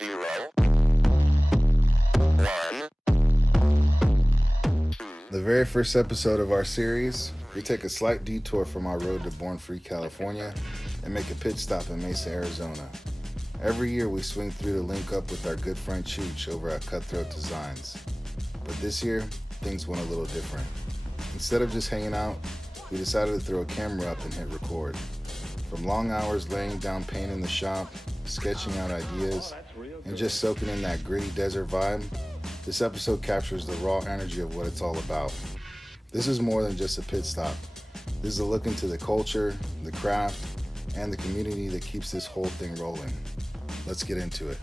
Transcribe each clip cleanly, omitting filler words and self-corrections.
0, 1. The very first episode of our series, we take a slight detour from our road to Born Free, California, and make a pit stop in Mesa, Arizona. Every year we swing through to link up with our good friend Chuch over at Cut Throat Designz. But this year, things went a little different. Instead of just hanging out, we decided to throw a camera up and hit record. From long hours laying down paint in the shop, sketching out ideas, and just soaking in that gritty desert vibe, this episode captures the raw energy of what it's all about. This is more than just a pit stop. This is a look into the culture, the craft, and the community that keeps this whole thing rolling. Let's get into it.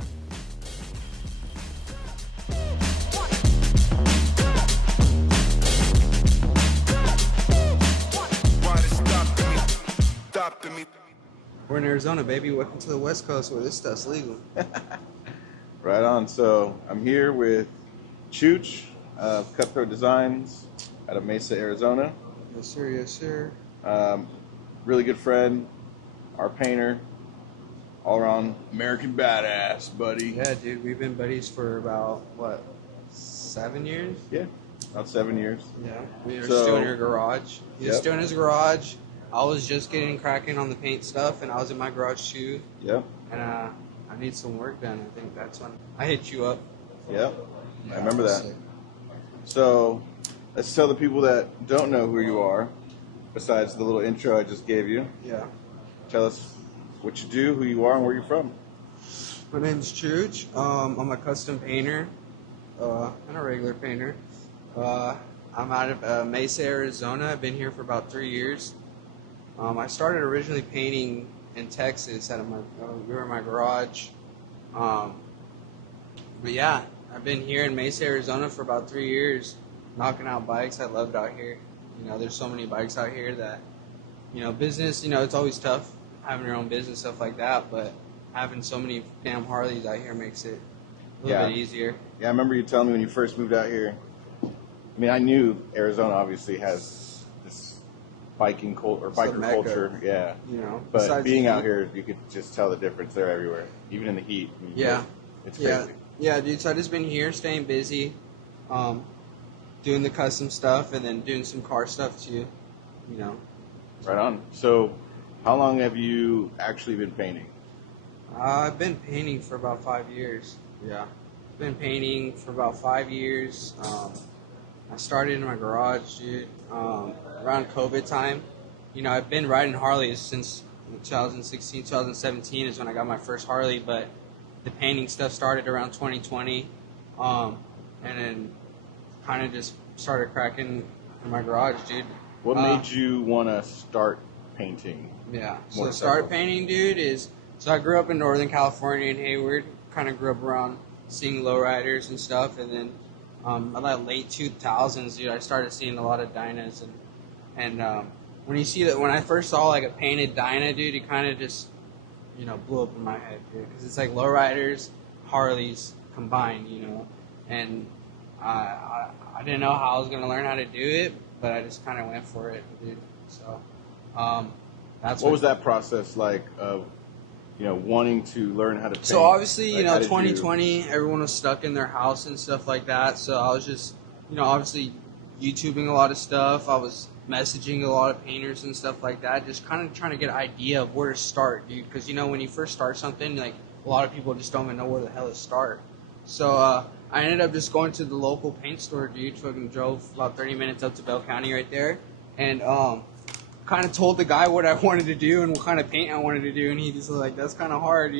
We're in Arizona, baby. Welcome to the West Coast where this stuff's legal. Right on. So I'm here with Chuch of Cut Throat Designz out of Mesa, Arizona. Yes, sir. Yes, sir. Really good friend, our painter, all around American badass, buddy. Yeah, dude. We've been buddies for about, 7 years? Yeah, about 7 years. Yeah. We were So- just doing your garage. He was Yep. doing his garage. I was just getting cracking on the paint stuff, and I was in my garage too. Yep, And I need some work done. I think that's when I hit you up. yep. I remember was that. sick. So let's tell the people that don't know who you are, besides the little intro I just gave you. Yeah. Tell us what you do, who you are, and where you're from. My name's Chuch. I'm a custom painter and a regular painter. I'm out of Mesa, Arizona. I've been here for about 3 years. I started originally painting in Texas we were in my garage. But yeah, I've been here in Mesa, Arizona for about 3 years, knocking out bikes. I love it out here. You know, there's so many bikes out here that, business, it's always tough having your own business, stuff like that, but having so many damn Harleys out here makes it a little bit easier. Yeah, I remember you telling me when you first moved out here. I mean, I knew Arizona obviously has this biking or biker Mecca. culture, yeah. But besides being the out heat. here, you could just tell the difference. They're everywhere, even in the heat. I mean, Yeah. it's Yeah, crazy. yeah, dude. So I just been here, staying busy, doing the custom stuff, and then doing some car stuff too. Right on. So, how long have you actually been painting? I've been painting for about 5 years. Yeah, been painting for about 5 years. I started in my garage, dude. Around COVID time. I've been riding Harleys since 2016, 2017 is when I got my first Harley, but the painting stuff started around 2020, and then kind of just started cracking in my garage, dude. What made you want to start painting? Yeah, so Motorcycle. start painting, dude, so I grew up in Northern California in Hayward, kind of grew up around seeing lowriders and stuff, and then in the late 2000s, dude, I started seeing a lot of Dynas, and when you see that, when I first saw like a painted Dyna, dude, it kind of just, blew up in my head, dude, because it's like lowriders, Harleys combined, and I didn't know how I was gonna learn how to do it, but I just kind of went for it, dude. So that's What was that process like of, wanting to learn how to paint? So obviously, Like, how did 2020, everyone was stuck in their house and stuff like that. So I was just, obviously YouTubing a lot of stuff. I was messaging a lot of painters and stuff like that, just kind of trying to get an idea of where to start, dude. Because, when you first start something, like, a lot of people just don't even know where the hell to start. So I ended up just going to the local paint store, dude. Fucking drove about 30 minutes up to Bell County right there. And kind of told the guy what I wanted to do and what kind of paint I wanted to do, and he just was like, that's kind of hard,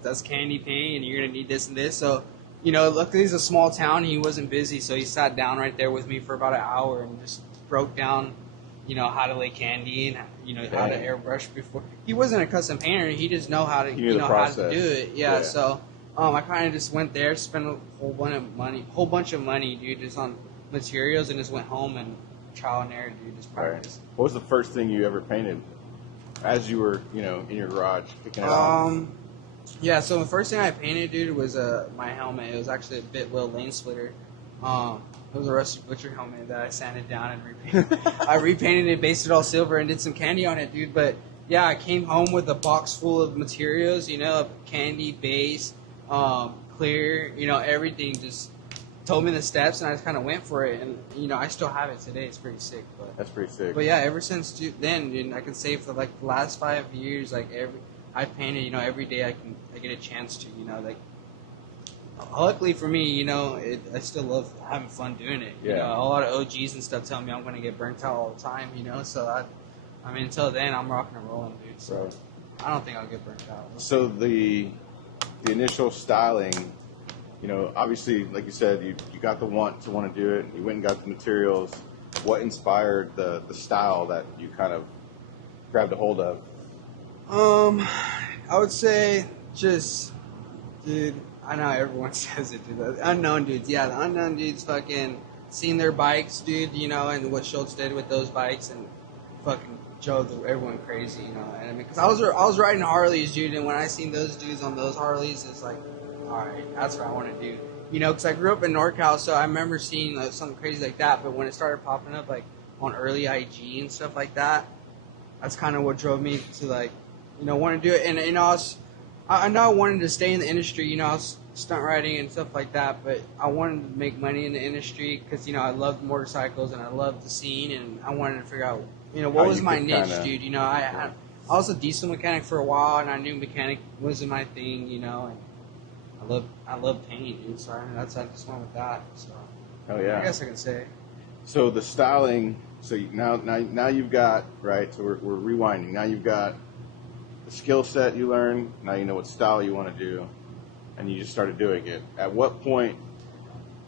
that's candy paint, and you're going to need this and this. So, luckily it's a small town, he wasn't busy, so he sat down right there with me for about an hour and just broke down, how to lay candy and, how to airbrush before. He wasn't a custom painter, he just know how to, how to do it. Yeah. So I kind of just went there, spent a whole bunch of money, dude, just on materials, and just went home and trial and error, dude, just practice. Right. What was the first thing you ever painted as you were, in your garage picking it up? Yeah, so the first thing I painted, dude, was my helmet. It was actually a Bitwell lane splitter. It was a Rusty Butcher helmet that I sanded down and repainted. I repainted it, based it all silver, and did some candy on it, dude. But yeah, I came home with a box full of materials, candy, base, clear. You know, everything just told me the steps, and I just kind of went for it. And you know, I still have it today. It's pretty sick. But That's pretty sick. But yeah, ever since then, dude, I can say for like the last 5 years, like I painted. You know, every day I get a chance to. You know, like luckily for me, you know, I still love having fun doing it. Yeah. You know, a lot of OGs and stuff tell me I'm gonna get burnt out all the time. You know, so I mean, until then, I'm rocking and rolling, dude. So Right. I don't think I'll get burnt out. So the initial styling, you know, obviously, like you said, you got the want to do it. You went and got the materials. What inspired the style that you kind of grabbed a hold of? I would say just, dude. I know everyone says it, dude. The unknown dudes, yeah, the unknown dudes fucking seen their bikes, dude. You know, and what Schultz did with those bikes, and fucking drove everyone crazy, you know. And I mean, because I was riding Harleys, dude, and when I seen those dudes on those Harleys, it's like, all right, that's what I want to do, you know. Because I grew up in NorCal, so I remember seeing like, something crazy like that. But when it started popping up like on early IG and stuff like that, that's kind of what drove me to like, you know, want to do it. And you know, I know I wanted to stay in the industry, you know, I was stunt riding and stuff like that, but I wanted to make money in the industry because, you know, I loved motorcycles and I loved the scene, and I wanted to figure out, you know, what was my niche, dude. You know, I was a diesel mechanic for a while, and I knew mechanic wasn't my thing, you know, and I love paint, dude, so I just went with that, so. Oh, yeah. I guess I can say. So the styling, so now you've got, right, so we're rewinding. Now you've got the skill set you learned, now you know what style you want to do, and you just started doing it. At what point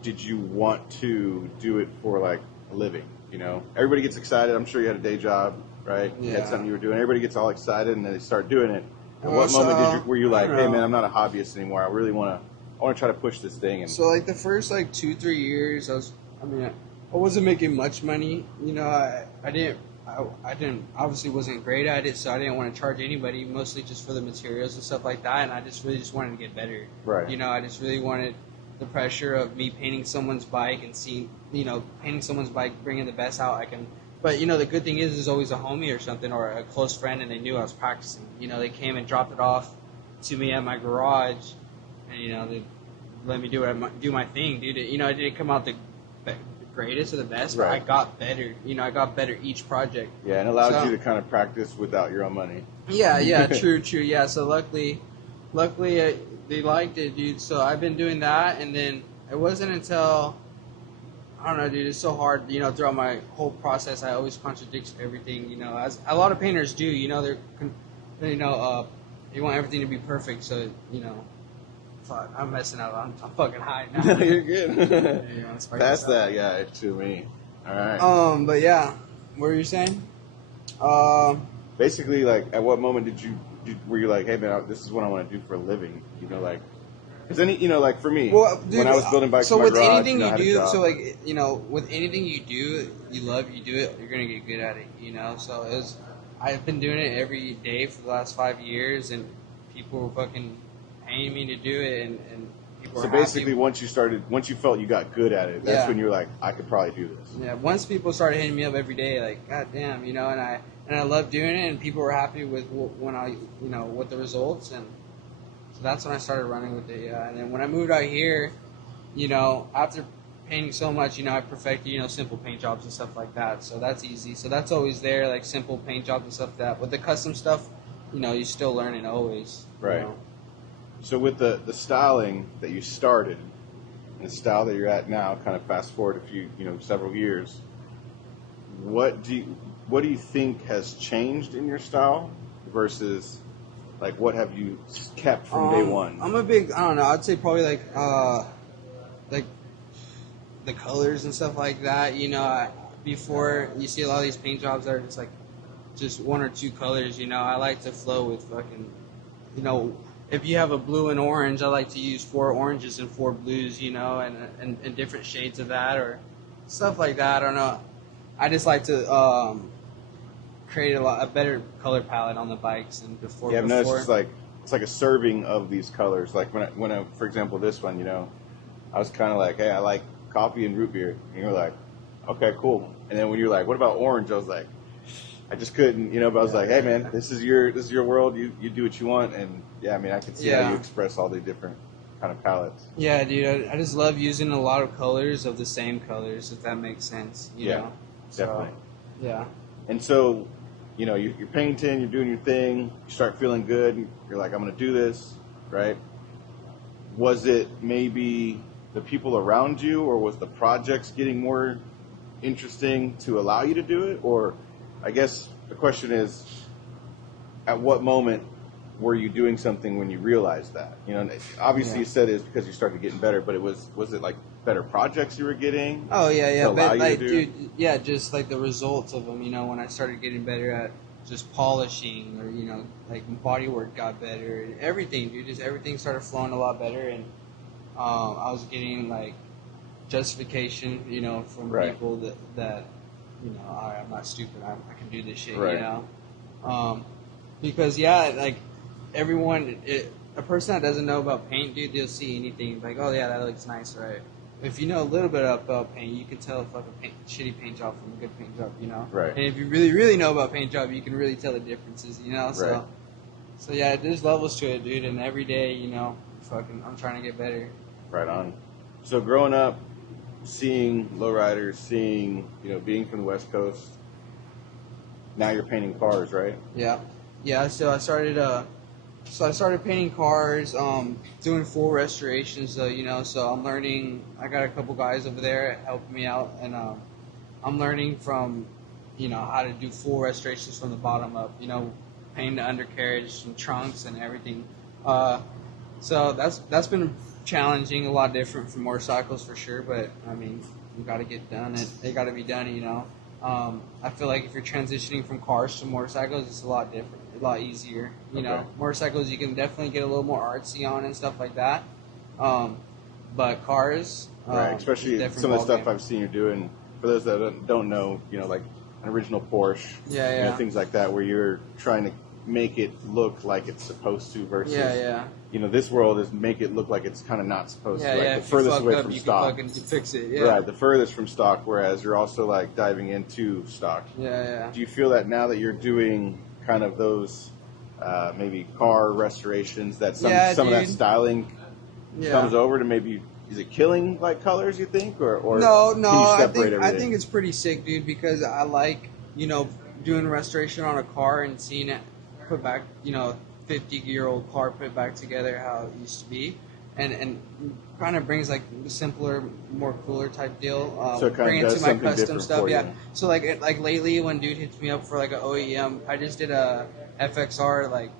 did you want to do it for like a living? You know, everybody gets excited. I'm sure you had a day job, right? You had something you were doing. Everybody gets all excited, and then they start doing it. At what moment were you like, hey man, I'm not a hobbyist anymore. I really want to try to push this thing. And so like the first like 2-3 years, I wasn't making much money. You know, I didn't obviously wasn't great at it, so I didn't want to charge anybody, mostly just for the materials and stuff like that, and I just really just wanted to get better. Right. You know, I just really wanted the pressure of me painting someone's bike and seeing, you know, painting someone's bike, bringing the best out I can. But, you know, the good thing is there's always a homie or something or a close friend, and they knew I was practicing. You know, they came and dropped it off to me at my garage, and, you know, they let me do my thing, dude. You know, it didn't come out the greatest or the best, but I got better. You know, I got better each project. Yeah, and allowed you to kind of practice without your own money. Yeah, true. Yeah, so luckily, they liked it, dude. So I've been doing that, and then it wasn't until, I don't know, dude, it's so hard, you know, throughout my whole process, I always contradict everything, you know, as a lot of painters do, you know, they want everything to be perfect, so, you know, fuck, I'm messing up, I'm fucking high now. No, you're good. Yeah, Pass that, yeah, to me. All right. But yeah, what were you saying? Basically, like, at what moment were you like, hey man, this is what I want to do for a living? You know, like, because you know, like for me, well, dude, when I was building bikes so in my with garage, anything you know, you do, so like, you know, with anything you do, you love, you do it, you're gonna get good at it, you know. So I've been doing it every day for the last 5 years, and people were fucking paying me to do it, and people were so basically, happy. once you felt you got good at it, that's when you're like, I could probably do this. Yeah, once people started hitting me up every day, like, God damn, you know, and I love doing it, and people were happy with with the results, and so that's when I started running with it. Yeah, and then when I moved out here, you know, after painting so much, you know, I perfected, you know, simple paint jobs and stuff like that. So that's easy. So that's always there, like simple paint jobs and stuff like that. With the custom stuff, you know, you're still learning always. Right. You know? So with the styling that you started, and the style that you're at now, kind of fast forward several years, what do you think has changed in your style versus, like, what have you kept from day one? I'm a big, I don't know, I'd say probably like the colors and stuff like that. You know, before you see a lot of these paint jobs that are just one or two colors, you know, I like to flow with fucking, you know, if you have a blue and orange, I like to use 4 oranges and 4 blues, you know, and different shades of that or stuff like that. I don't know. I just like to create a better color palette on the bikes than before. Yeah, I've noticed it's like a serving of these colors. Like when I, for example, this one, you know, I was kind of like, hey, I like coffee and root beer, and you're like, okay, cool. And then when you're like, what about orange? I was like, I just couldn't, you know. But I was like, hey, man, this is your world. You do what you want, and yeah, I mean, I can see how you express all the different kind of palettes. Yeah, dude, I just love using a lot of colors of the same colors, if that makes sense. You know? Definitely. Yeah. And so, you know, you're painting, you're doing your thing, you start feeling good, you're like, I'm going to do this, right? Was it maybe the people around you, or was the projects getting more interesting to allow you to do it? Or I guess the question is, at what moment were you doing something when you realized that? You know, obviously you said it's because you started getting better, but was it like better projects you were getting? Oh yeah, but like, do? dude, yeah, just like the results of them. You know, when I started getting better at just polishing, or you know, like body work got better, and everything, dude, just everything started flowing a lot better, and I was getting like justification, you know, from people that you know, all right, I'm not stupid, I can do this shit, you know, because like everyone, a person that doesn't know about paint, dude, they'll see anything like, oh yeah, that looks nice, right? If you know a little bit about paint, you can tell if like a shitty paint job from a good paint job, you know. Right. And if you really, really know about paint job, you can really tell the differences, you know. So, so yeah, there's levels to it, dude. And every day, you know, I'm trying to get better. Right on. So growing up, seeing lowriders, you know, being from the West Coast, now you're painting cars, right? Yeah. So I started painting cars, doing full restorations, you know, so I'm learning. I got a couple guys over there helping me out, and I'm learning from, you know, how to do full restorations from the bottom up, you know, painting the undercarriage and trunks and everything. So that's been challenging, a lot different from motorcycles for sure, but I mean, you got to get done. It got to be done, you know. I feel like if you're transitioning from cars to motorcycles, it's a lot different, a lot easier. You know, motorcycles you can definitely get a little more artsy on and stuff like that. But cars, especially some of the stuff I've seen you doing. For those that don't know, you know, like an original Porsche, you know, things like that, where you're trying to make it look like it's supposed to versus, you know, this world is make it look like it's kind of not supposed to. Like the furthest away from stock. You can fix it. Right, the furthest from stock, whereas you're also like diving into stock. Do you feel that now that you're doing kind of those maybe car restorations, that some of that styling comes over to maybe, is it killing like colors, you think, or no, can you separate everything? I think it's pretty sick, dude, because I like, you know, doing restoration on a car and seeing it put back, you know, 50-year-old car put back together how it used to be, and kind of brings like a simpler, more cooler type deal. So it kind bring of it does to my something custom different stuff, for you. So like lately when dude hits me up for like an OEM, I just did a FXR like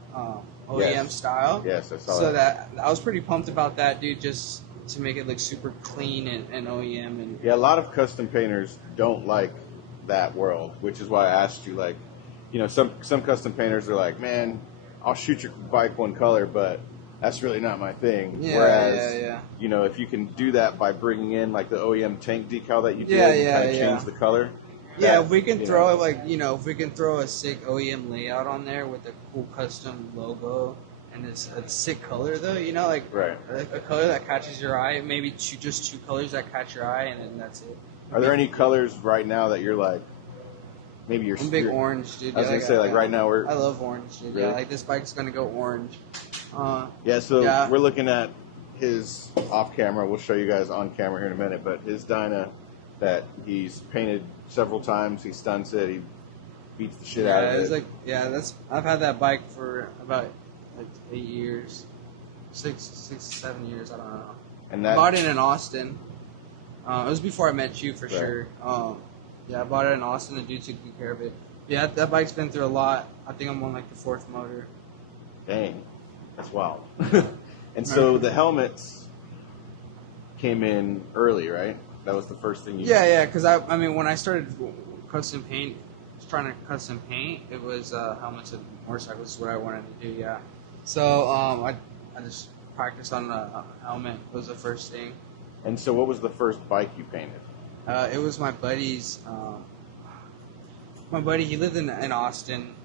OEM style. Yes, I saw so that. I was pretty pumped about that, dude, just to make it look super clean and OEM. And yeah, a lot of custom painters don't like that world, which is why I asked you, like, you know, some custom painters are like, man, I'll shoot your bike one color, but that's really not my thing. Whereas, you know, if you can do that by bringing in like the OEM tank decal that you did, and kind of change the color. If we can throw it, like, you know, if we can throw a sick OEM layout on there with a cool custom logo and it's a sick color though, you know, like a color that catches your eye, maybe just two colors that catch your eye, and then that's it. Are there any colors right now that you're like, maybe you're... I'm big orange, dude. I was going to say, like, right now we're... I love orange, dude. Really? Yeah, like, this bike's going to go orange. We're looking at his off-camera. We'll show you guys on-camera here in a minute, but his Dyna that he's painted several times, he stunts it, he beats the shit out of it. It's like, I've had that bike for about, like, 8 years. 7 years, I don't know. And I bought it in Austin. It was before I met you, for sure. I bought it in Austin. The dude took good care of it. Yeah, that bike's been through a lot. I think I'm on like the 4th motor. Dang, that's wild. And so the helmets came in early, right? That was the first thing you... Yeah, because I mean, when I started custom paint, trying to custom paint, it was helmets and motorcycles is what I wanted to do, So I just practiced on a helmet was the first thing. And so what was the first bike you painted? It was my buddy's. My buddy, he lived in Austin.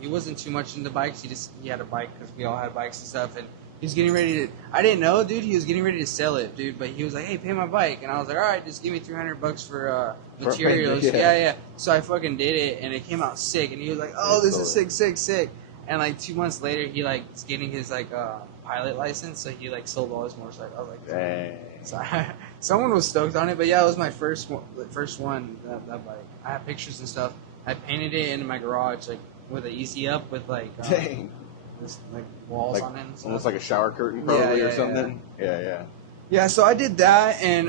He wasn't too much into bikes. He had a bike because we all had bikes and stuff. And he was getting ready to. I didn't know, dude. He was getting ready to sell it, dude. But he was like, "Hey, pay my bike." And I was like, "All right, just give me $300 for materials." Yeah. So I fucking did it, and it came out sick. And he was like, "Oh, this is sick." And like 2 months later, he like is getting his like pilot license, so he like sold all his motorcycles. I was like, Dang. so someone was stoked on it, but yeah, it was my first one. That bike. I have pictures and stuff. I painted it in my garage like with an easy up with like Dang. this, like walls Like, on it. And stuff. almost like a shower curtain, probably, Yeah, or something. Yeah. Yeah, so I did that, and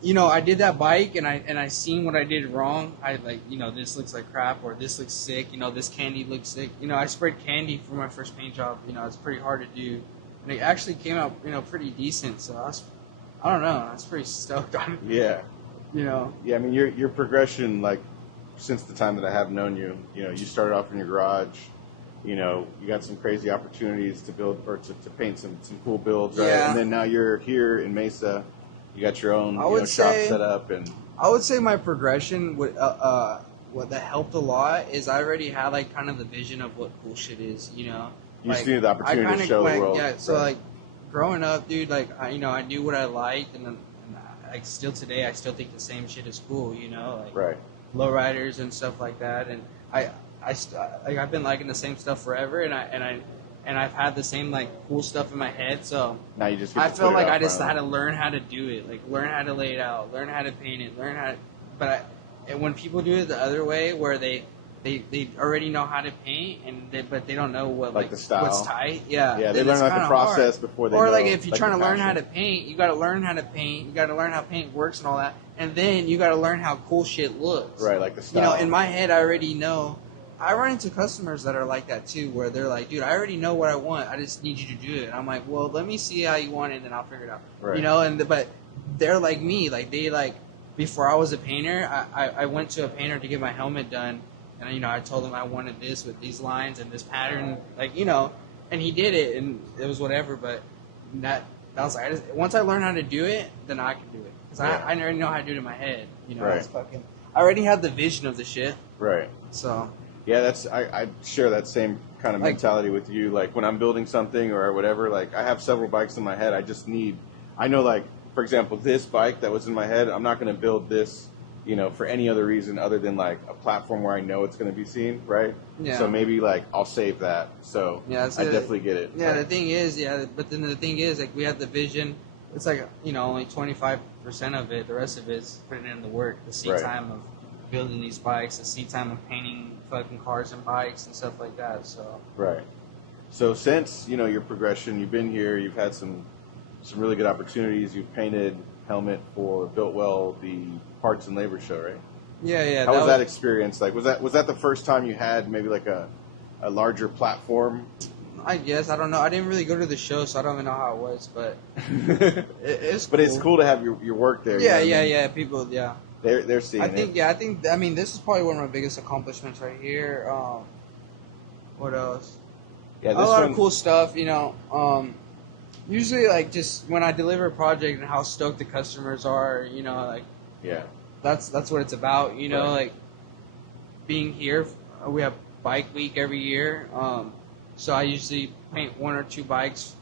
you know, I did that bike, and I seen what I did wrong. I like, you know, this looks like crap, or this looks sick. You know, this candy looks sick. You know, I sprayed candy for my first paint job. You know, it's pretty hard to do, and it actually came out, you know, pretty decent. So I don't know, I was pretty stoked on it. Yeah. You know. Yeah, I mean, your progression, like, since the time that I have known you, you know, you started off in your garage. You know, you got some crazy opportunities to build or to paint some cool builds, right? Yeah. And then now you're here in Mesa. You got your own shop set up, and I would say my progression would what that helped a lot is I already had like kind of the vision of what cool shit is, you know. you Like, just needed the opportunity to show the world. Yeah, so right. like growing up, dude, like I knew what I liked, and like still today I still think the same shit is cool, you know, like Right. lowriders and stuff like that, and I've been liking the same stuff forever, and I've had the same like cool stuff in my head, so Now you just get I to felt put it like out I just front. had to learn how to do it, like learn how to lay it out, learn how to paint it, and when people do it the other way, where they already know how to paint, but they don't know what Like the style. what's tight, yeah, Yeah, they then learn it's about the kinda process hard. before they Or know, like if you're like, trying the to learn how to passion. paint, you got to learn how to paint, you got to learn how paint works and all that, and then you got to learn how cool shit looks. Right, like the You style. know, in my head, I already know. I run into customers that are like that too, where they're like, dude, I already know what I want. I just need you to do it. And I'm like, well, let me see how you want it, and then I'll figure it out. Right. You know, but they're like me. Like, they like, before I was a painter, I went to a painter to get my helmet done. And, you know, I told him I wanted this with these lines and this pattern. Like, you know, and he did it, and it was whatever. But that was like, once I learn how to do it, then I can do it. Because Yeah. I already know how to do it in my head. You know, Right. it's fucking, I already have the vision of the shit. Right. So... Yeah, I share that same kind of Like- mentality with you. Like when I'm building something or whatever, like I have several bikes in my head. I know, like, for example, this bike that was in my head, I'm not going to build this, you know, for any other reason other than like a platform where I know it's going to be seen, right? Yeah. So maybe like I'll save that. So Yeah, I definitely get it. Yeah, Like, the thing is, but then the thing is, like, we have the vision. It's like, you know, only 25% of it. The rest of it's putting in the work, the seat Right. time of building these bikes, the seat time of painting fucking cars and bikes and stuff like that. So Right. So since, you know, your progression, you've been here, you've had some really good opportunities. You've painted helmet for Builtwell, the parts and labor show, right? yeah. How was that experience? Like, was that the first time you had maybe like a larger platform? I guess, I don't know. I didn't really go to the show, so I don't even know how it was. But it's cool. But it's cool to have your work there. you know what I mean? Yeah. People, yeah. They're seeing I think, it. I mean, this is probably one of my biggest accomplishments right here. What else? Yeah, A this lot one. of cool stuff, you know. Usually, like, just when I deliver a project and how stoked the customers are, you know, like, Yeah. that's what it's about, you know, Right. like, being here. We have bike week every year, so I usually paint one or two bikes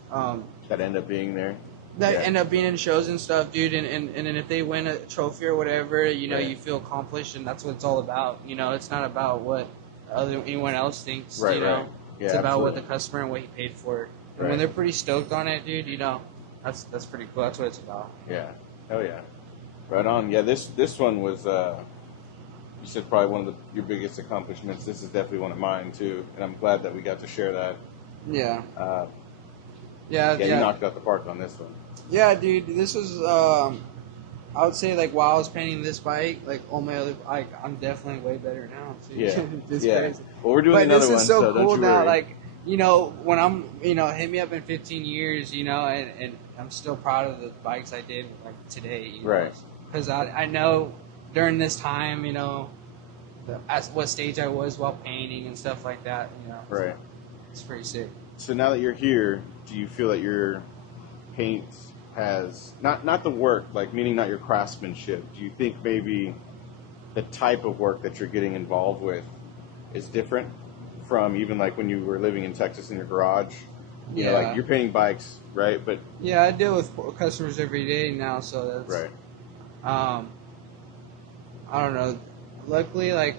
That end up being there. that Yeah. end up being in shows and stuff, dude. And then if they win a trophy or whatever, you know, Right. you feel accomplished, and that's what it's all about. You know, it's not about what anyone else thinks. Right, You know, right. Yeah, it's about what the absolutely. customer and what he paid for it. And Right. when they're pretty stoked on it, dude, you know, that's pretty cool. That's what it's about. Yeah. Oh yeah. Right on. Yeah. This one was. You said probably one of your biggest accomplishments. This is definitely one of mine too, and I'm glad that we got to share that. Yeah. Yeah, Yeah. you knocked out the park on this one. Yeah, dude. This was. I would say, like, while I was painting this bike, like all my other, I'm definitely way better now. Too. Yeah. It's Yeah. crazy. Well, we're doing But another this one, is so don't cool you now. worry. Like, you know, when I'm, you know, hit me up in 15 years, you know, and I'm still proud of the bikes I did, like, today. You know? Right. Because I know during this time, you know, at what stage I was while painting and stuff like that, you know. Right. It's pretty sick. So now that you're here, do you feel that your paint has not the work, like meaning not your craftsmanship? Do you think maybe the type of work that you're getting involved with is different from even like when you were living in Texas in your garage? You know, Yeah. like you're painting bikes, right? But Yeah, I deal with customers every day now, so that's right, I don't know. Luckily, like,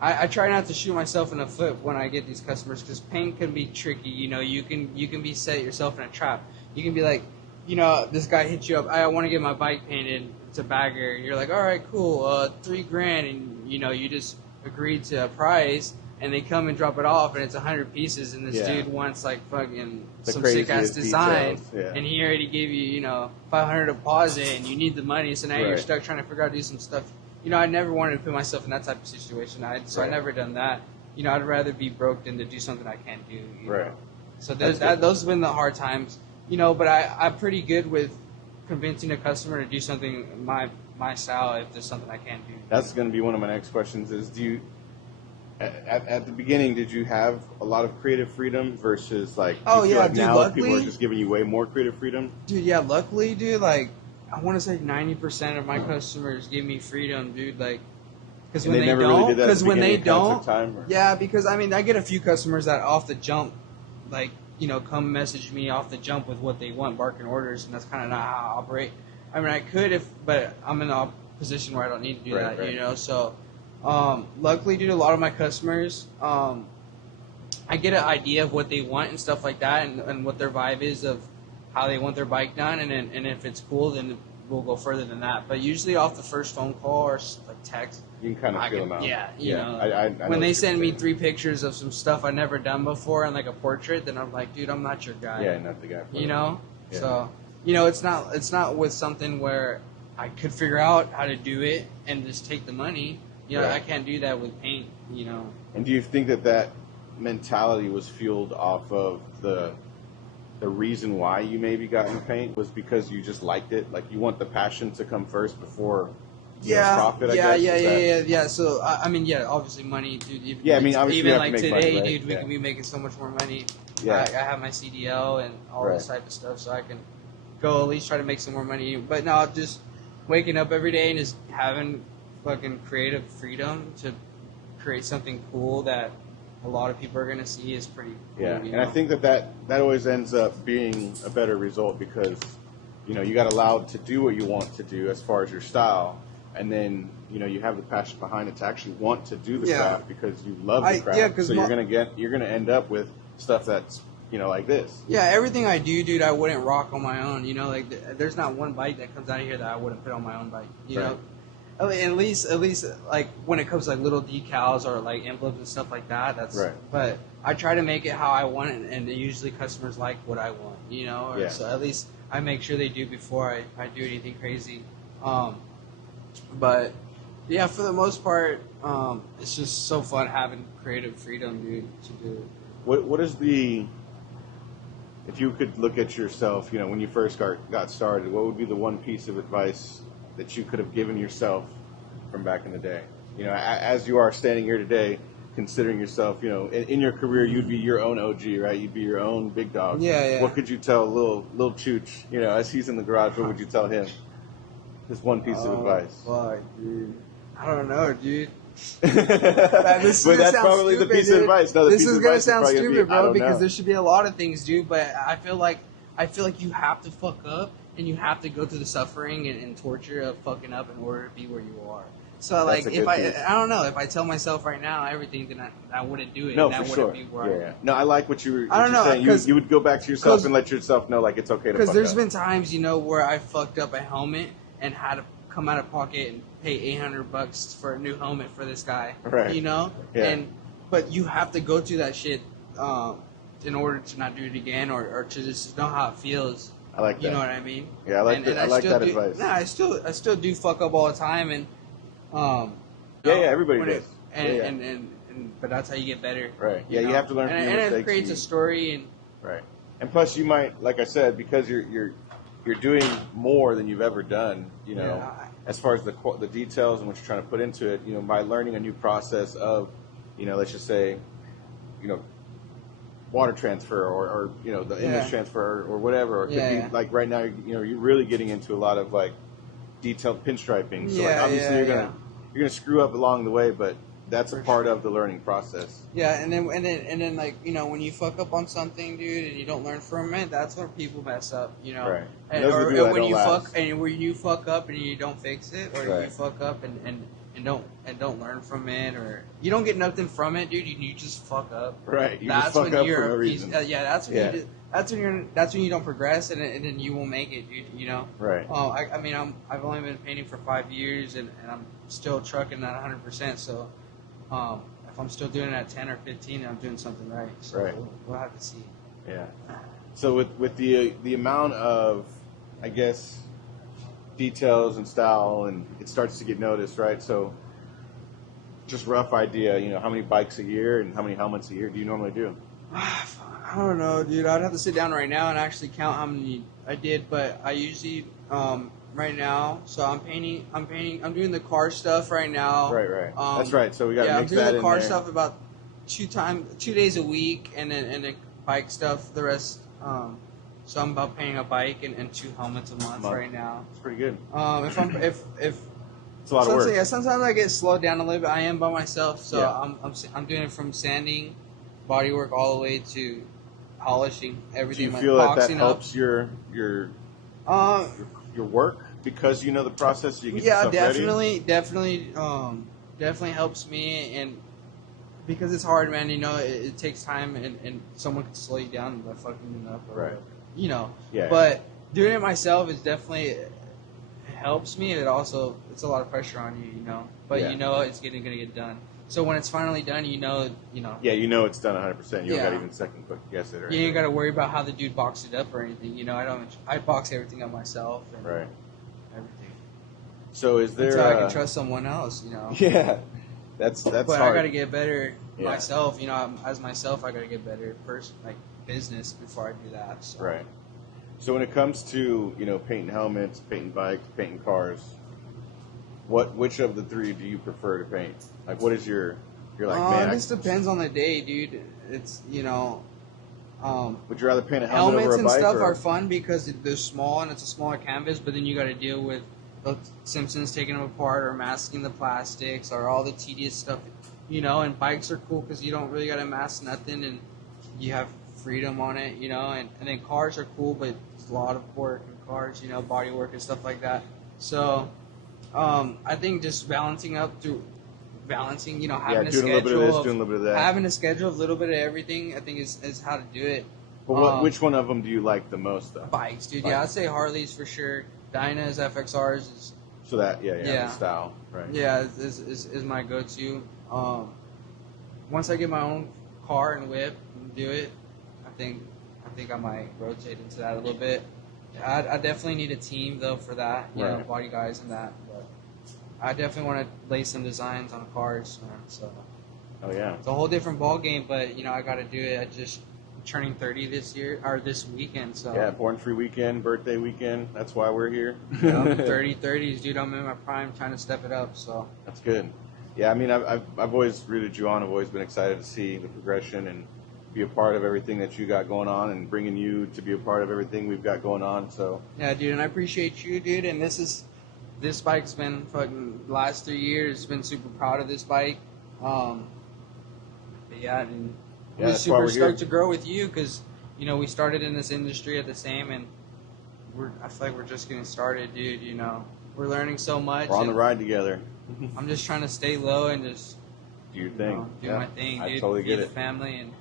I try not to shoot myself in the foot when I get these customers because paint can be tricky. You know, you can be set yourself in a trap. You can be like, you know, this guy hits you up. I want to get my bike painted. It's a bagger. You're like, all right, cool, $3,000, and you know, you just agreed to a price, and they come and drop it off, and it's 100 pieces, and this dude wants like fucking some sick ass design, and he already gave you, you know, $500 deposit, and you need the money, so now you're stuck trying to figure out do some stuff. You know, I never wanted to put myself in that type of situation. I never done that. You know, I'd rather be broke than to do something I can't do. You know? So those have been the hard times. You know, but I'm pretty good with convincing a customer to do something my style if there's something I can't do. That's going to be one of my next questions. Is do you at the beginning did you have a lot of creative freedom versus like? Like now luckily, people are just giving you way more creative freedom. Dude, yeah, luckily, dude, like. I want to say 90% of my customers give me freedom, dude. Like, because when they don't, yeah, because I mean, I get a few customers that off the jump, like, you know, come message me off the jump with what they want, barking orders, and that's kind of not how I operate. I mean, I could but I'm in a position where I don't need to do that, you know. So, luckily, dude, a lot of my customers, I get an idea of what they want and stuff like that, and what their vibe is of how they want their bike done, and if it's cool, then we'll go further than that. But usually off the first phone call or like text, you can kind of feel them out. Yeah, you know. I when they send me 3 pictures of some stuff I've never done before and like a portrait, then I'm like, dude, I'm not your guy. Yeah, not the guy. You know. Yeah. So, you know, it's not with something where I could figure out how to do it and just take the money. You know, I can't do that with paint. You know. And do you think that mentality was fueled off of the reason why you maybe got in paint was because you just liked it? Like, you want the passion to come first before profit, I guess? Yeah. So, I mean, obviously money, dude. Obviously even like today, money, right? dude, we can be making so much more money. Yeah. I have my CDL and all this type of stuff, so I can go at least try to make some more money. But no, just waking up every day and just having fucking creative freedom to create something cool that a lot of people are going to see is pretty cool. Yeah, and I think that always ends up being a better result because, you know, you got allowed to do what you want to do as far as your style, and then, you know, you have the passion behind it to actually want to do the craft because you love the craft. So you're going to end up with stuff that's, you know, like this. Yeah, everything I do, dude, I wouldn't rock on my own. You know, like there's not one bike that comes out of here that I wouldn't put on my own bike. You know. At least, like when it comes to like little decals or like emblems and stuff like that. That's But I try to make it how I want it, and usually customers like what I want, you know. So at least I make sure they do before I do anything crazy. But yeah, for the most part, it's just so fun having creative freedom, dude, to do it. What is if you could look at yourself, you know, when you first got started, what would be the one piece of advice that you could have given yourself from back in the day? You know, as you are standing here today, considering yourself, you know, in your career, you'd be your own OG, right? You'd be your own big dog. Yeah. What could you tell little Chuch, you know, as he's in the garage, what would you tell him? Just one piece of advice. Fuck, dude. I don't know, dude. But that's probably stupid, the piece of advice. No, this is gonna sound stupid, bro, because there should be a lot of things, dude. But I feel like you have to fuck up, and you have to go through the suffering and torture of fucking up in order to be where you are. So, like, I don't know, if I tell myself right now everything, then I wouldn't do it. No, and I for wouldn't sure. be where Yeah. No, I like what you're saying. You would go back to yourself and let yourself know, like, it's okay to fuck up. Because there's been times, you know, where I fucked up a helmet and had to come out of pocket and pay $800 for a new helmet for this guy. Right. You know? Yeah. But you have to go through that shit in order to not do it again or to just know how it feels. I like that. You know what I mean? Yeah, I like that advice. Nah, I still do fuck up all the time, and everybody does. But that's how you get better. Right. Yeah, you have to learn from your mistakes. And it creates a story. And right. And plus, you might, like I said, because you're doing more than you've ever done. You know, as far as the details and what you're trying to put into it. You know, by learning a new process of, you know, let's just say, you know, water transfer or you know, the image transfer or whatever. Or it could be like right now, you know, you're really getting into a lot of like detailed pinstriping. So like, obviously you're gonna screw up along the way, but that's a part of the learning process. Yeah, and then like, you know, when you fuck up on something, dude, and you don't learn from it, that's when people mess up, you know. Right. And, Those are the or people that when don't you last. when you fuck up and you don't fix it, or Right. you fuck up and don't learn from it, or you don't get nothing from it, dude. You just fuck up. Right. You That's just fuck when up you're for no a piece. reason. Yeah, that's when Yeah. that's when you don't progress, and then you won't make it, dude. You know. Right. I mean, I've only been painting for 5 years, and I'm still trucking at 100%. So, if I'm still doing it at 10 or 15, I'm doing something right. So Right. we'll have to see. Yeah. So with the amount of, I guess, details and style, and it starts to get noticed, right? So just rough idea, you know, how many bikes a year and how many helmets a year do you normally do? I don't know, dude. I'd have to sit down right now and actually count how many I did, but I usually right now. So I'm doing the car stuff right now. Right. That's right. So we got to I'm mix doing that the in car there. stuff about 2 days a week, and then bike stuff the rest. So I'm about painting a bike and 2 helmets a month right now. It's pretty good. If It's a lot of work. Yeah, sometimes I get slowed down a little bit. I am by myself, so Yeah. I'm doing it from sanding, bodywork, all the way to polishing Do everything. you like feel that boxing helps your work because you know the process? You get Yeah, yourself ready? definitely helps me, and because it's hard, man. You know, it takes time, and someone can slow you down by fucking you up, or Right. whatever, you know. Yeah. But doing it myself is definitely it helps me. It's a lot of pressure on you, you know. But Yeah. you know it's gonna get done. So when it's finally done, you know. Yeah, you know it's done 100%. You don't got Yeah. to even second guess it or You anything. ain't got to worry about how the dude boxed it up or anything. You know, I box everything up myself and Right. everything. So is there? Until I can trust someone else, you know. Yeah, that's But hard. I got to get better Yeah. myself. You know, as myself, I got to get better like business before I do that. So. Right. So when it comes to painting helmets, painting bikes, painting cars, which of the three do you prefer to paint? Like, what is you're like, man? This depends on the day, dude. It's Would you rather paint a helmet helmets over a and bike? stuff or? are fun because they're small and it's a smaller canvas. But then you got to deal with the Simpsons taking them apart or masking the plastics or all the tedious stuff, you know. And bikes are cool because you don't really got to mask nothing and you have freedom on it, you know. And then cars are cool, but it's a lot of work in cars, you know, body work and stuff like that. So I think just balancing, you know, having a doing a little bit of schedule this, doing a little bit of that. having a schedule, a little bit of everything. I think is how to do it. But which one of them do you like the most, though? Bikes, dude. Bikes. Yeah, I'd say Harleys for sure. Dynas, FXRs is So that, yeah, Yeah. the style, right? is my go-to. Once I get my own car and whip and do it, I think I might rotate into that a little bit. I definitely need a team though for that, you know, Right. body guys and that. But I definitely want to lay some designs on cars, man. So Oh yeah. it's a whole different ball game. But you know, I got to do it. I'm turning 30 this weekend. So Yeah, Born Free weekend, birthday weekend. That's why we're here. I'm 30s, dude. I'm in my prime, trying to step it up. So That's good. Yeah, I mean, I've always rooted you on. I've always been excited to see the progression and be a part of everything that you got going on, and bringing you to be a part of everything we've got going on. So yeah, dude, and I appreciate you, dude. And this bike's been fucking the last 3 years. Been super proud of this bike. But yeah, and Yeah, we're that's why super we're stoked here. to grow with you because you know we started in this industry at the same, and I feel like we're just getting started, dude. You know, we're learning so much. we're on the and ride together. I'm just trying to stay low and just Do your you thing. know, do Yeah, my thing, I dude. totally Feed get the it. family, and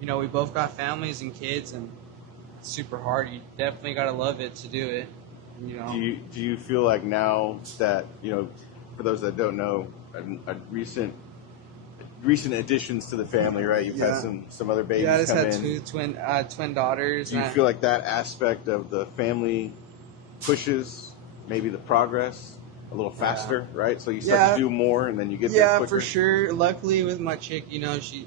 you know we both got families and kids, and it's super hard. You definitely gotta love it to do it. You know. Do you feel like now that for those that don't know, a recent additions to the family, right? You've had Yeah. some other babies Yeah, I just come had in. twin daughters. Do you and feel like that aspect of the family pushes maybe the progress a little faster, right? So you start Yeah. to do more, and then you get there yeah, quicker. for sure. Luckily, with my chick, you know, she's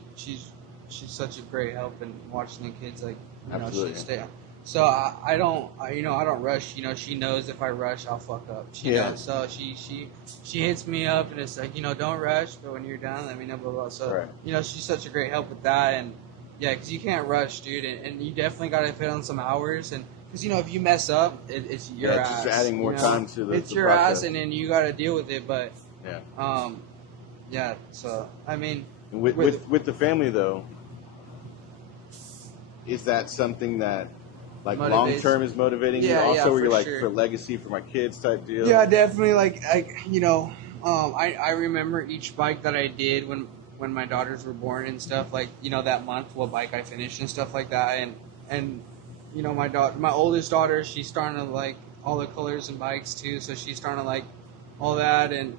such a great help in watching the kids. Like, you Absolutely. know, she stay. So I don't rush. You know, she knows if I rush, I'll fuck up. She Yeah. knows. So she hits me up and it's like, you know, don't rush, but when you're done, let me know. Blah blah. So Right. you know, she's such a great help with that, and yeah, because you can't rush, dude, and you definitely got to fit on some hours, and because you know if you mess up, it's your Yeah, it's ass. just adding more you know? time to the It's the your process. ass, and then you got to deal with it. But Yeah. Yeah. So I mean, With the family though, is that something that like motivates. long term is motivating you? Yeah, Also, yeah, where you're for like sure. for legacy for my kids type deal. Yeah, definitely. Like you know, I remember each bike that I did when my daughters were born and stuff. Like, you know, that month, what bike I finished and stuff like that. And you know, my oldest daughter, she's starting to like all the colors and bikes too. So she's starting to like all that. And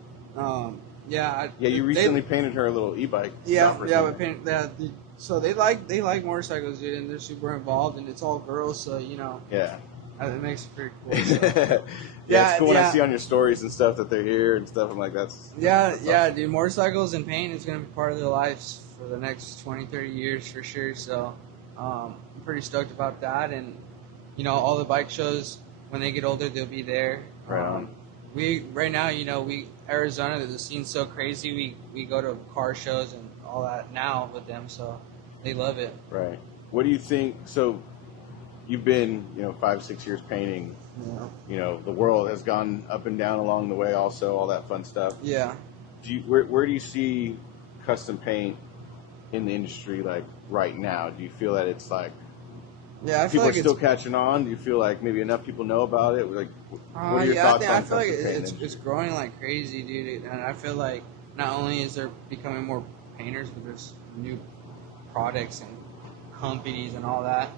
yeah. Yeah, you recently painted her a little e-bike. Yeah, stopper yeah. thing. But so they like motorcycles, dude, and they're super involved, and it's all girls. So you know, Yeah. it makes it pretty cool. So. Yeah, it's cool when I see on your stories and stuff that they're here and stuff. I'm like, that's Yeah, dude. Motorcycles and paint is going to be part of their lives for the next 20, 30 years for sure. So I'm pretty stoked about that. And, you know, all the bike shows, when they get older, they'll be there. Right on. Right now, you know, Arizona, the scene's so crazy. We go to car shows and all that now with them. So they love it. Right. What do you think? So you've been, 5-6 years painting. Yeah. You know, the world has gone up and down along the way also, all that fun stuff. Yeah. Where do you see custom paint in the industry, like, right now? Do you feel that it's, like, Yeah, I feel people like are still catching on? Do you feel like maybe enough people know about it? Like, what are your thoughts on I feel like custom paint it's industry? growing like crazy, dude. And I feel like not only is there becoming more painters, but there's new products and companies and all that.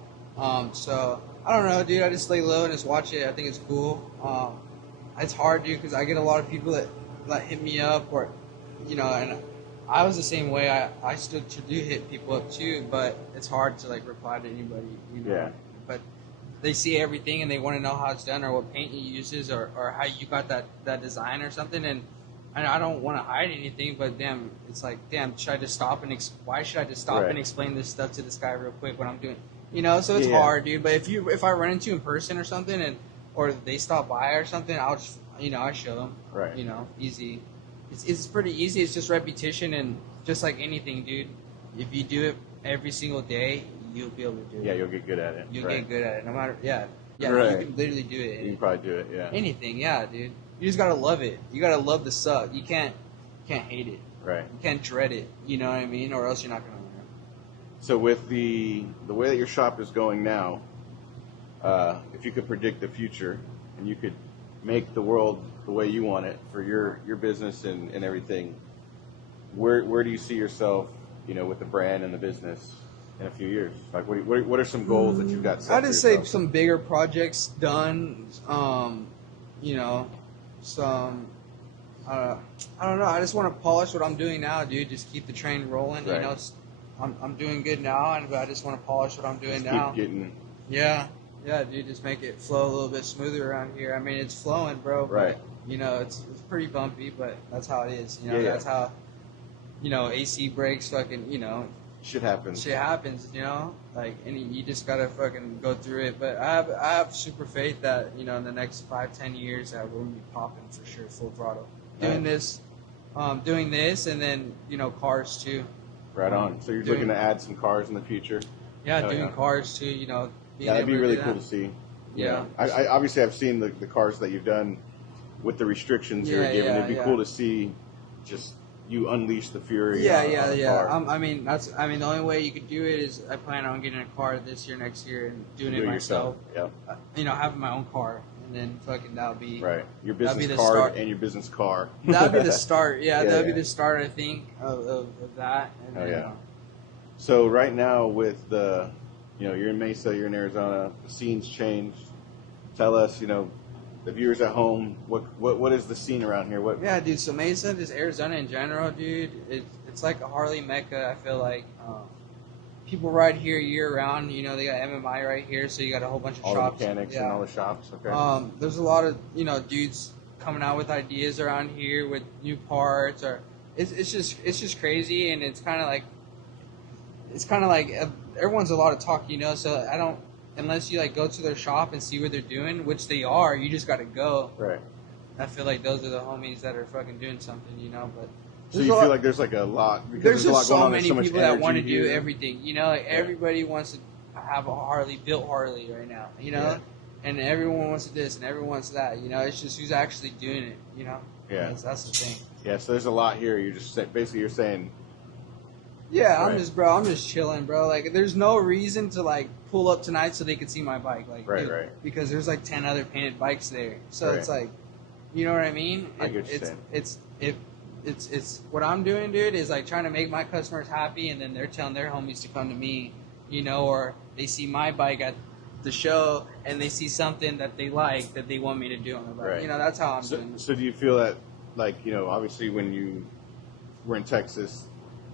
So I don't know, dude. I just lay low and just watch it. I think it's cool. It's hard, dude, because I get a lot of people that hit me up, or and I was the same way. I still do hit people up too, but it's hard to like reply to anybody. Yeah. But they see everything and they want to know how it's done or what paint you uses or how you got that design or something. And I don't want to hide anything, but damn, it's like, damn, should I just stop why should I just stop Right. and explain this stuff to this guy real quick when I'm doing, so it's Yeah. hard, dude. But if I run into you in person or something or they stop by or something, I'll just, I show them, Right. Easy. It's pretty easy. It's just repetition and just like anything, dude. If you do it every single day, you'll be able to do it. Yeah, you'll get good at it. You'll right. get good at it. No matter, yeah. Right. You can literally do it. You can probably do it, yeah. Anything, yeah, dude. You just gotta love it. You gotta love the suck. You can't hate it. Right. You can't dread it. You know what I mean? Or else you're not gonna learn. So with the way that your shop is going now, if you could predict the future and you could make the world the way you want it for your business and everything, where do you see yourself, with the brand and the business in a few years? Like, what are some goals that you've got set I for just say yourself? some bigger projects done. Some. I don't know. I just want to polish what I'm doing now, dude. Just keep the train rolling. Right. I'm doing good now, but I just want to polish what I'm doing Just now. keep getting Yeah, dude. Just make it flow a little bit smoother around here. I mean, it's flowing, bro. But, Right. It's pretty bumpy, but that's how it is. Yeah. That's how. AC breaks. Fucking. shit happens. Shit happens. Like, and you just gotta fucking go through it. But I have super faith that in the next 5-10 years that we're gonna be popping for sure, full throttle. Doing this, and then cars too. Right on. So you're looking to add some cars in the future? Yeah, Oh, doing yeah. cars too. Being Yeah, that'd be able really do cool that. to see. Yeah. I obviously I've seen the cars that you've done with the restrictions you're given. It'd be cool to see just you unleash the fury. on a car. I mean, the only way you could do it is I plan on getting a car this year, next year, and doing it myself. Yeah. Having my own car, and then fucking that'll be Right. Your that'd be business the card start. and your business car. That'd be the start. Yeah, Yeah, that'd yeah. be the start. I think of that. And Oh, then, yeah. So right now with the, you're in Mesa, you're in Arizona, the scene's changed. Tell us, the viewers at home, what is the scene around here? What? Yeah, dude. So Mesa, just Arizona in general, dude. It's like a Harley Mecca. I feel like people ride here year round. They got MMI right here, so you got a whole bunch of All shops. the mechanics and all the shops. Okay. There's a lot of dudes coming out with ideas around here with new parts, or it's just crazy, and it's kind of like everyone's a lot of talk, So I don't. Unless you go to their shop and see what they're doing, which they are, you just gotta go. Right. I feel like those are the homies that are fucking doing something, But So you feel like there's like a lot because there's a lot just going so on. many There's so much people that want to energy do here. everything, everybody wants to have a built Harley right now, Yeah. and everyone wants this and everyone wants that, It's just who's actually doing it, Yeah. Yeah. That's the thing. Yeah, so there's a lot here. You're just basically you're saying. Yeah, Right. I'm just chilling, bro. Like, there's no reason to like pull up tonight so they could see my bike, like, Right, dude, right. because there's like 10 other painted bikes there. So Right. it's like, you know what I mean? I get what you're saying. It's what I'm doing, dude, is like trying to make my customers happy, and then they're telling their homies to come to me, you know, or they see my bike at the show and they see something that they like that they want me to do on the bike. Right. You know, that's how I'm So, doing. so do you feel that, like, you know, obviously when you were in Texas,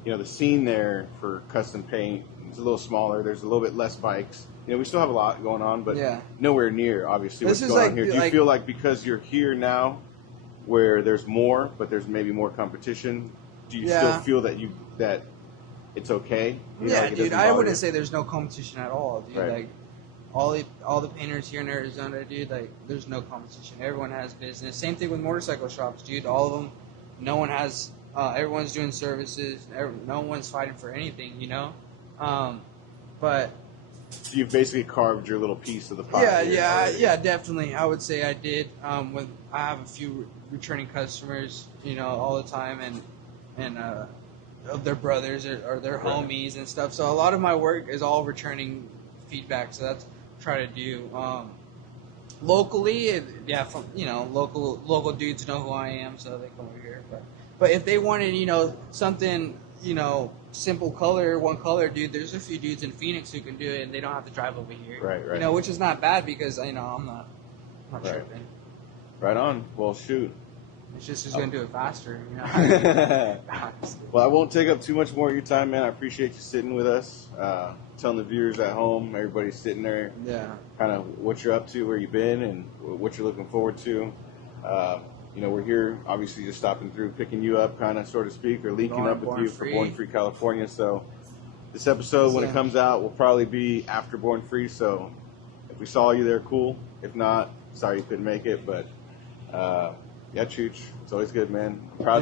you know, the scene there for custom paint is a little smaller. There's a little bit less bikes. You know, we still have a lot going on, but Yeah. nowhere near, obviously, This what's is going like- on here. Do you like- feel like because you're here now where there's more, but there's maybe more competition, do you Yeah. still feel that it's okay? You know, Yeah, like it dude, doesn't I bother wouldn't you? say there's no competition at all, dude. Right. Like, all the painters here in Arizona, dude, like, there's no competition. Everyone has business. Same thing with motorcycle shops, dude. All of them, no one has, everyone's doing services. No one's fighting for anything, you know? But, So you've basically carved your little piece of the pie. yeah, definitely. I would say I did. With I have a few returning customers, you know, all the time, and of their brothers or their Right. homies and stuff. So a lot of my work is all returning feedback. So that's what I try to do. Locally, from, you know, local dudes know who I am, so they come over here. But if they wanted, you know, something, you know, simple color, one color, dude, there's a few dudes in Phoenix who can do it, and they don't have to drive over here. Right. You know, which is not bad because, you know, I'm not Right. tripping. Right on. Well, shoot. It's just who's going to do it faster, you know. Well, I won't take up too much more of your time, man. I appreciate you sitting with us, telling the viewers at home, everybody's sitting there, Yeah. kind of what you're up to, where you've been, and what you're looking forward to. You know, we're here, obviously, just stopping through, picking you up, kind of, so to speak, or linking Born- up with Born you for Free. Born Free California. So this episode, when it Yeah. comes out, will probably be after Born Free. So if we saw you there, cool. If not, sorry you couldn't make it. But yeah, Chuch, it's always good, man. I'm proud of you.